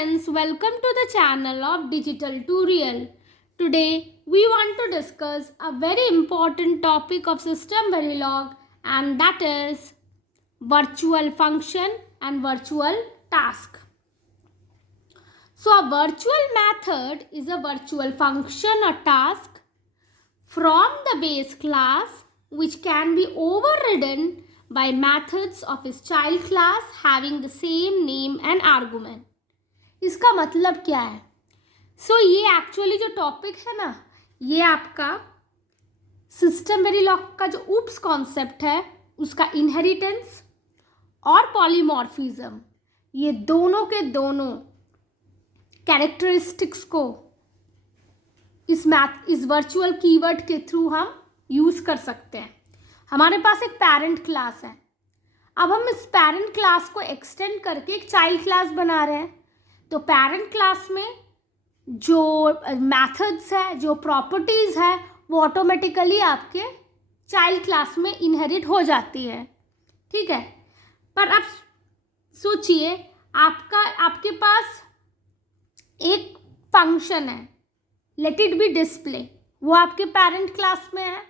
friends, welcome to the channel of Digital Tutorial. Today we want to discuss a very important topic of System Verilog, and that is virtual function and virtual task. So a virtual method is a virtual function or task from the base class which can be overridden by methods of its child class having the same name and argument. इसका मतलब क्या है? ये actually जो topic है ना, ये आपका सिस्टम वेरिलॉग का जो ऊप्स कॉन्सेप्ट है उसका इनहेरिटेंस और पॉलीमॉर्फिज्म, ये दोनों के दोनों कैरेक्टरिस्टिक्स को इस वर्चुअल कीवर्ड के थ्रू हम यूज कर सकते हैं. हमारे पास एक पेरेंट क्लास है. अब हम इस पेरेंट क्लास को एक्सटेंड करके एक चाइल्ड क्लास बना रहे हैं. तो पेरेंट क्लास में जो मेथड्स है, जो प्रॉपर्टीज है, वो ऑटोमेटिकली आपके चाइल्ड क्लास में इनहेरिट हो जाती है. ठीक है, पर अब सोचिए आपके पास एक फंक्शन है, लेट इट बी डिस्प्ले, वो आपके पेरेंट क्लास में है.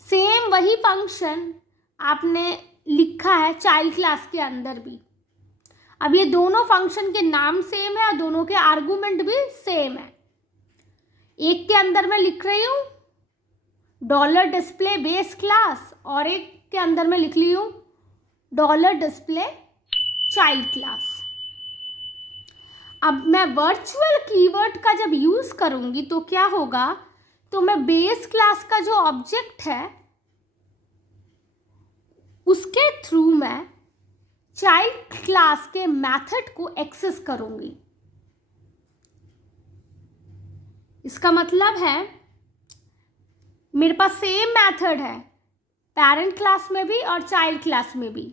सेम वही फंक्शन आपने लिखा है चाइल्ड क्लास के अंदर भी. अब ये दोनों फंक्शन के नाम सेम है और दोनों के आर्गुमेंट भी सेम है. एक के अंदर मैं लिख रही हूँ डॉलर डिस्प्ले बेस क्लास और एक के अंदर मैं लिख रही हूँ डॉलर डिस्प्ले चाइल्ड क्लास. अब मैं वर्चुअल कीवर्ड का जब यूज करूंगी तो क्या होगा, तो मैं बेस क्लास का जो ऑब्जेक्ट है उसके थ्रू मैं चाइल्ड क्लास के मेथड को एक्सेस करूंगी. इसका मतलब है मेरे पास सेम मेथड है पेरेंट क्लास में भी और चाइल्ड क्लास में भी,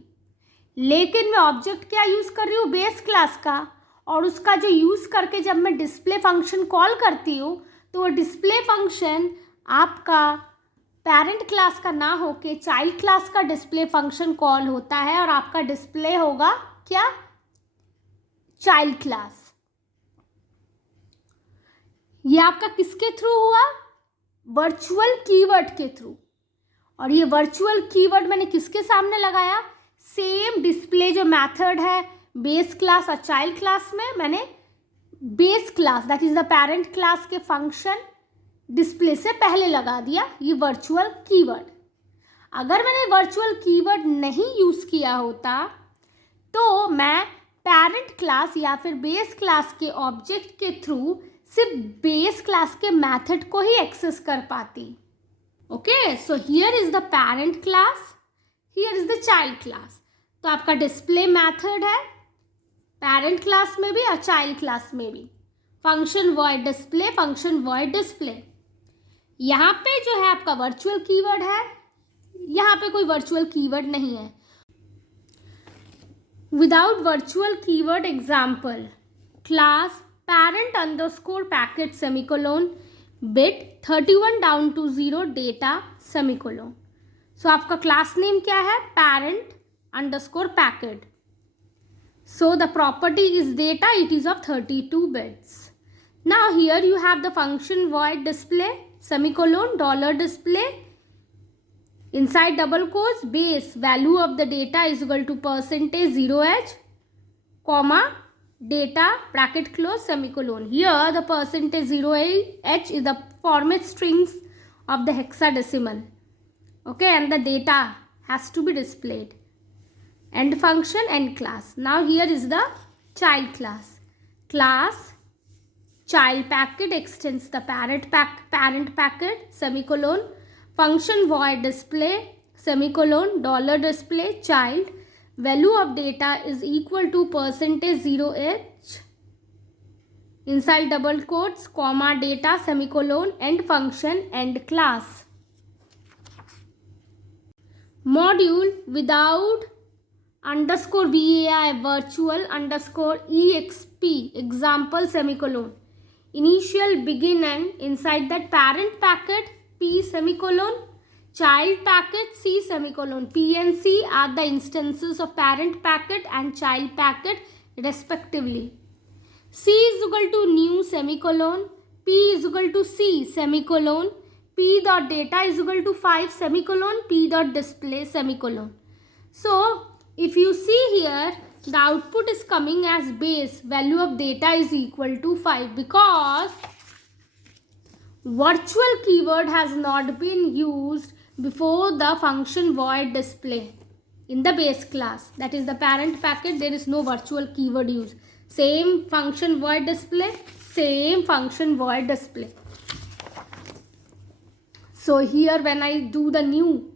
लेकिन मैं ऑब्जेक्ट क्या यूज कर रही हूँ, बेस क्लास का. और उसका जो यूज करके जब मैं डिस्प्ले फंक्शन कॉल करती हूँ तो वो डिस्प्ले फंक्शन आपका पेरेंट क्लास का ना होके चाइल्ड क्लास का डिस्प्ले फंक्शन कॉल होता है और आपका डिस्प्ले होगा क्या, चाइल्ड क्लास. ये आपका किसके थ्रू हुआ, वर्चुअल कीवर्ड के थ्रू. और ये वर्चुअल कीवर्ड मैंने किसके सामने लगाया, सेम डिस्प्ले जो मेथड है बेस क्लास और चाइल्ड क्लास में, मैंने base class that is the parent class के फंक्शन डिस्प्ले से पहले लगा दिया ये वर्चुअल कीवर्ड. अगर मैंने वर्चुअल कीवर्ड नहीं यूज किया होता तो मैं पेरेंट क्लास या फिर बेस क्लास के ऑब्जेक्ट के थ्रू सिर्फ बेस क्लास के मेथड को ही एक्सेस कर पाती. Okay, so here is the parent class, here is the child class. तो आपका डिस्प्ले मेथड है पेरेंट क्लास में भी और चाइल्ड क्लास में भी. Function void display, function void display. यहाँ पे जो है आपका वर्चुअल कीवर्ड है, यहाँ पे कोई वर्चुअल कीवर्ड नहीं है. Without virtual keyword example, class parent underscore packet semicolon bit 31 down to 0 data semicolon. So आपका क्लास नेम क्या है, parent underscore packet. So the property is data, it is of 32 bits. Now here you have the function void display semicolon dollar display inside double quotes base value of the data is equal to percentage 0h comma data bracket close semicolon. Here the percentage 0h is the format strings of the hexadecimal. Okay, and the data has to be displayed. End function, end class. Now here is the child class. Class child packet extends the parent packet semicolon function void display semicolon dollar display child value of data is equal to percentage 0h inside double quotes comma data semicolon end function end class. Module without underscore VAI virtual underscore exp example semicolon initial begin and inside that parent packet p semicolon child packet C semicolon. P and C are the instances of parent packet and child packet respectively. C is equal to new semicolon, P is equal to C semicolon, P dot data is equal to 5 semicolon, P dot display semicolon. So if you see here, the output is coming as base value of data is equal to 5 because virtual keyword has not been used before the function void display in the base class. That is the parent packet. There is no virtual keyword used. Same function void display, same function void display. So here when I do the new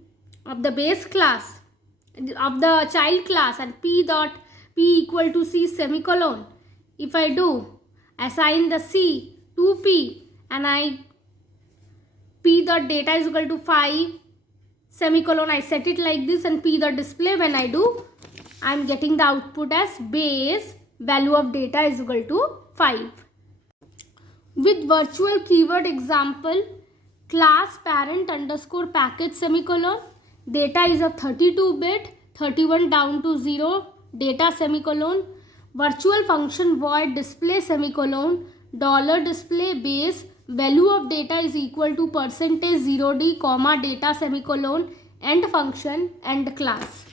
of the base class of the child class and P equal to C semicolon, if I do assign the C to P and I P dot data is equal to 5 semicolon, I set it like this, and P dot display, when I do, I am getting the output as base value of data is equal to 5. With virtual keyword example, class parent underscore package semicolon, data is of 32-bit, 31 down to 0, data semicolon, virtual function void display semicolon, dollar display base value of data is equal to percentage 0d comma data semicolon end function end class.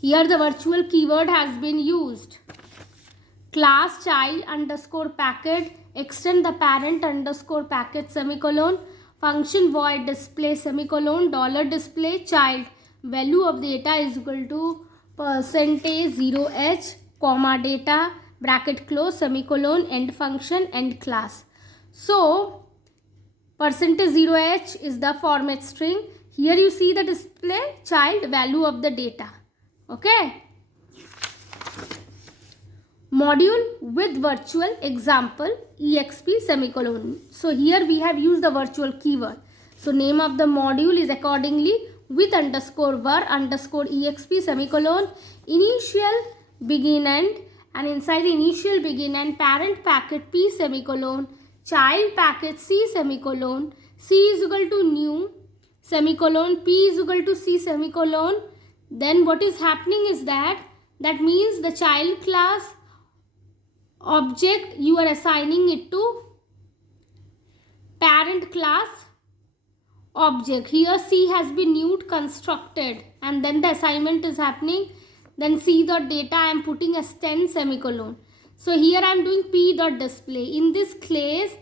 Here the virtual keyword has been used. Class child underscore packet, extend the parent underscore packet semicolon, function void display semicolon, dollar display child value of data is equal to percentage 0h comma data bracket close semicolon end function end class. So percentage 0h is the format string. Here you see the display child value of the data. Okay. Module with virtual example exp semicolon. So here we have used the virtual keyword. So name of the module is accordingly with underscore var underscore exp semicolon initial begin end, and inside the initial begin end parent packet P semicolon child packet C semicolon, C is equal to new semicolon, P is equal to C semicolon. Then what is happening is that means the child class object you are assigning it to parent class object. Here C has been new constructed and then the assignment is happening. Then C dot data I am putting as 10 semicolon. So here I am doing P dot display. In this case,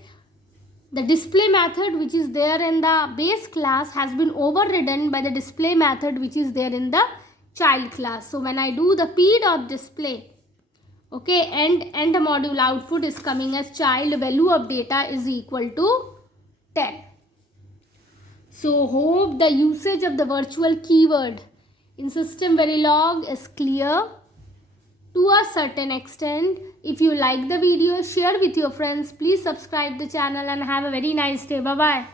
the display method which is there in the base class has been overridden by the display method which is there in the child class. So when I do the P dot display, okay, and the module output is coming as child value of data is equal to 10. So hope the usage of the virtual keyword in System Verilog is clear to a certain extent. If you like the video, share with your friends. Please subscribe the channel and have a very nice day. Bye bye.